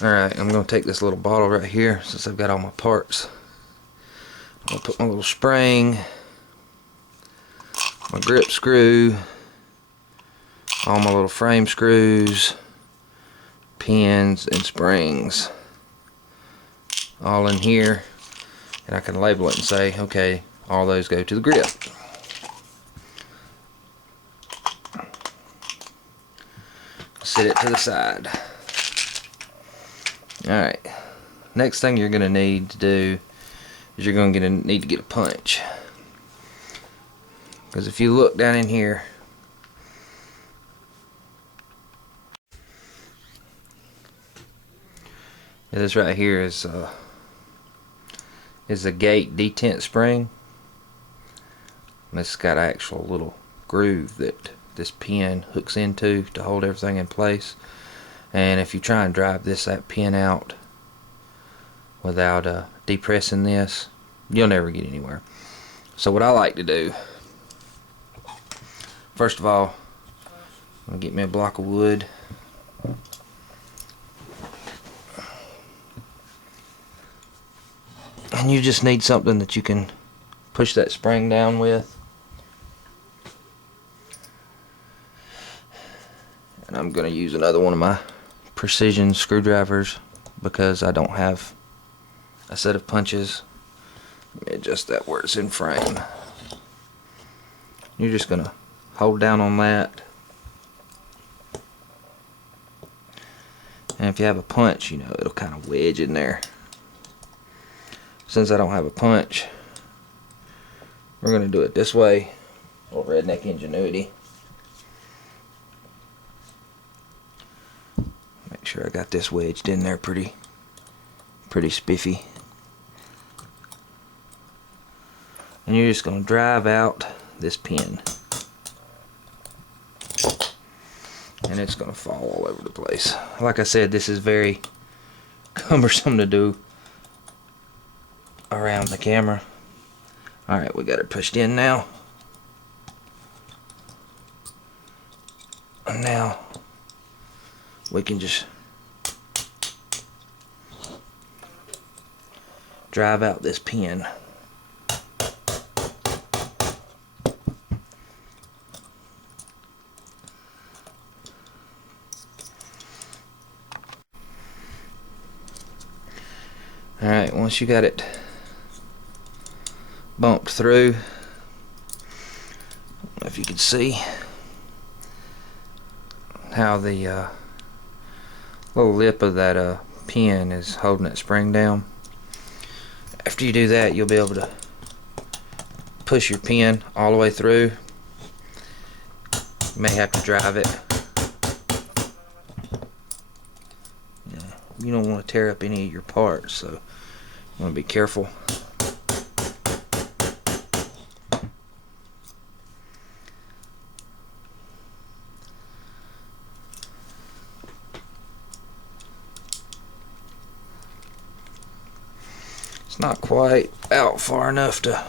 Alright, I'm going to take this little bottle right here since I've got all my parts. I'm going to put my little spring, my grip screw, all my little frame screws, pins and springs all in here, and I can label it and say, okay, all those go to the grip. Sit it to the side. Alright, next thing you're going to need to do is you're going to need to get a punch, because if you look down in here, this right here is a gate detent spring. It's got an actual little groove that this pin hooks into to hold everything in place. And if you try and drive that pin out without depressing this, you'll never get anywhere. So what I like to do, first of all, I'm gonna get me a block of wood. And you just need something that you can push that spring down with. And I'm going to use another one of my precision screwdrivers because I don't have a set of punches. Let me adjust that where it's in frame. You're just going to hold down on that. And if you have a punch, you know, it'll kind of wedge in there. Since I don't have a punch, we're going to do it this way. Little redneck ingenuity. Make sure I got this wedged in there pretty spiffy. And you're just going to drive out this pin. And it's going to fall all over the place. Like I said, this is very cumbersome to do around the camera. Alright, we got it pushed in now. And now we can just drive out this pin. Alright, once you got it bumped through, I don't know if you can see how the little lip of that pin is holding that spring down. After you do that, you'll be able to push your pin all the way through. You may have to drive it. You don't want to tear up any of your parts, so you want to be careful. It's not quite out far enough to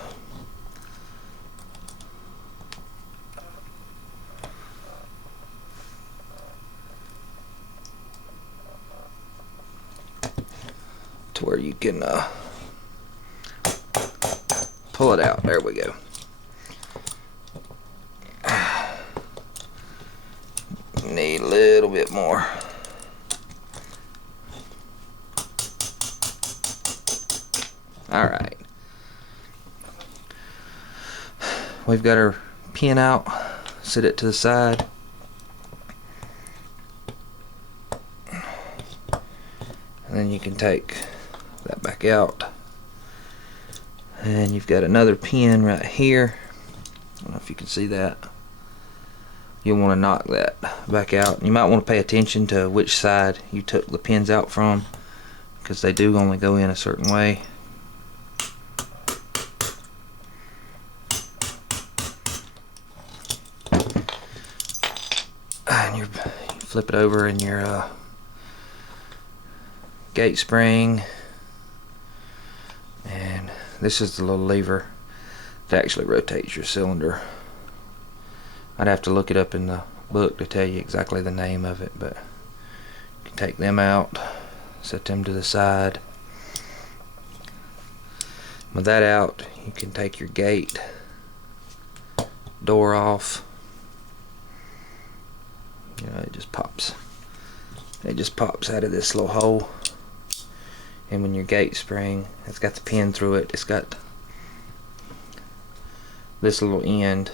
where you can pull it out. There we go. Need a little bit more. Alright. We've got our pin out. Set it to the side. And then you can take that back out. And you've got another pin right here. I don't know if you can see that. You'll want to knock that back out. You might want to pay attention to which side you took the pins out from, because they do only go in a certain way. And you flip it over in your gate spring, and this is the little lever that actually rotates your cylinder. I'd have to look it up in the book to tell you exactly the name of it, but you can take them out. set them to the side. With that out, you can take your gate door off. You know, it just pops out of this little hole. And when your gate spring, it's got the pin through it, it's got this little end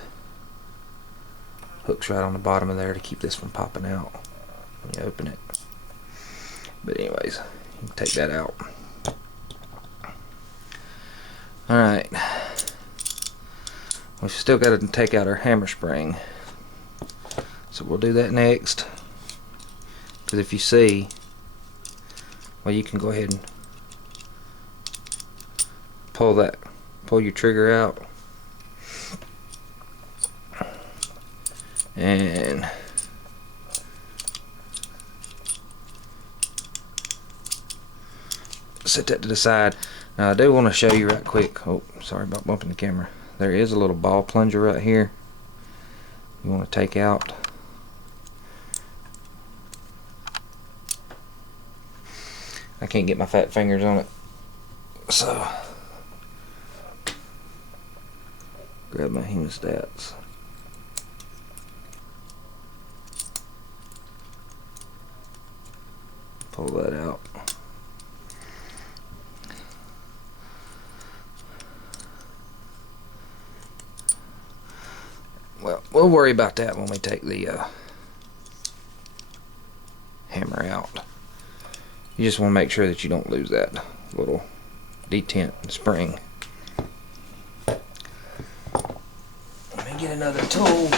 hooks right on the bottom of there to keep this from popping out when you open it. But anyways, you can take that out. Alright, we've still got to take out our hammer spring, so we'll do that next. Because if you see, well, you can go ahead and pull your trigger out, and set that to the side. Now I do want to show you right quick. Oh, sorry about bumping the camera. There is a little ball plunger right here you want to take out. I can't get my fat fingers on it, so grab my hemostats. Pull that out. Well, we'll worry about that when we take the hammer out. You just want to make sure that you don't lose that little detent spring. Let me get another tool.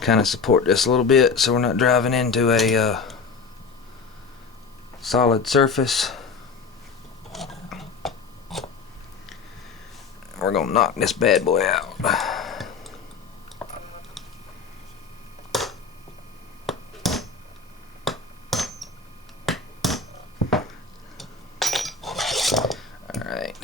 Kind of support this a little bit so we're not driving into a solid surface. We're gonna knock this bad boy out. Alright.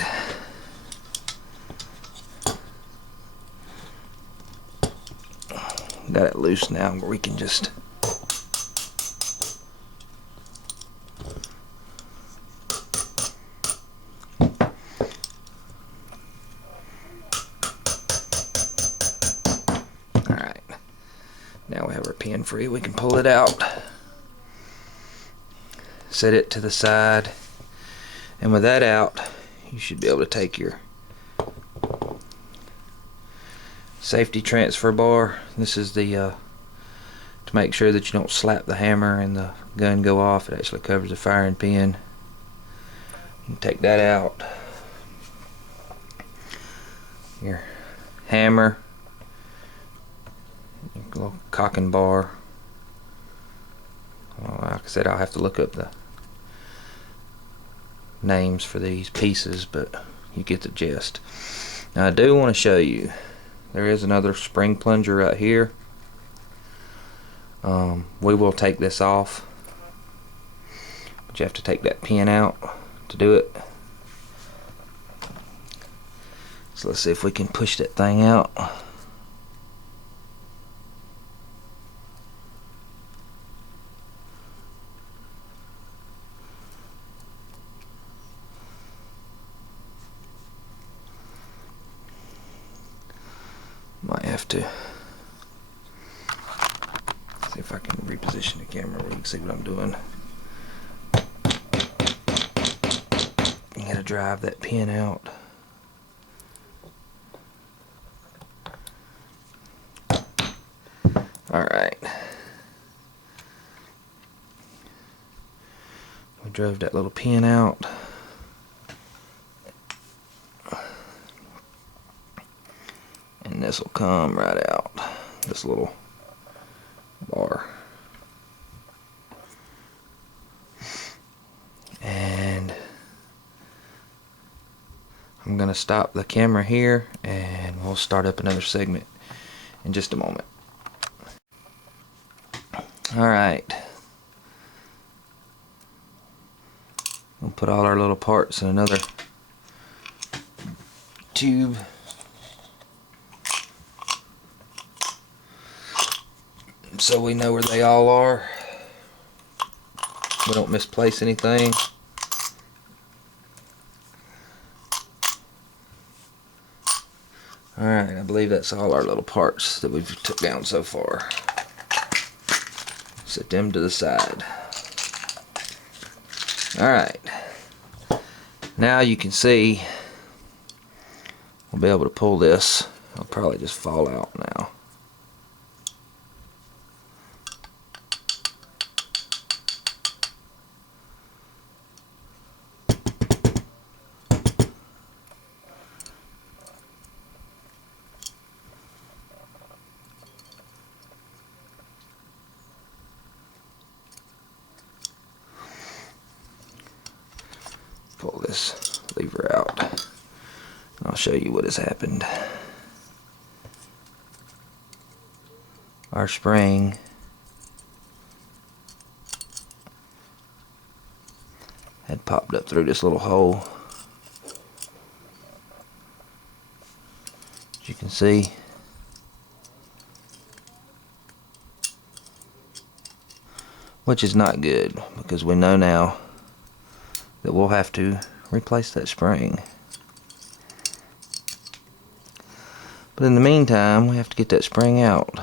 Got it loose now where we can just now we have our pin free. We can pull it out, set it to the side, and with that out, you should be able to take your safety transfer bar. This is the to make sure that you don't slap the hammer and the gun go off. It actually covers the firing pin. You can take that out. Your hammer, your little cocking bar. Like I said, I'll have to look up the names for these pieces, but you get the gist. Now I do want to show you, there is another spring plunger right here. We will take this off, but you have to take that pin out to do it. So let's see if we can push that thing out. Might have to see if I can reposition the camera where you can see what I'm doing. You gotta drive that pin out. Alright. We drove that little pin out. And this will come right out, this little bar. And I'm going to stop the camera here and we'll start up another segment in just a moment. Alright. We'll put all our little parts in another tube. so we know where they all are. We don't misplace anything. Alright, I believe that's all our little parts that we've took down so far. Set them to the side. Alright. Now you can see we'll be able to pull this. It'll probably just fall out now. Pull this lever out, and I'll show you what has happened. Our spring had popped up through this little hole. As you can see, which is not good, because we know now that we'll have to replace that spring. But in the meantime, we have to get that spring out.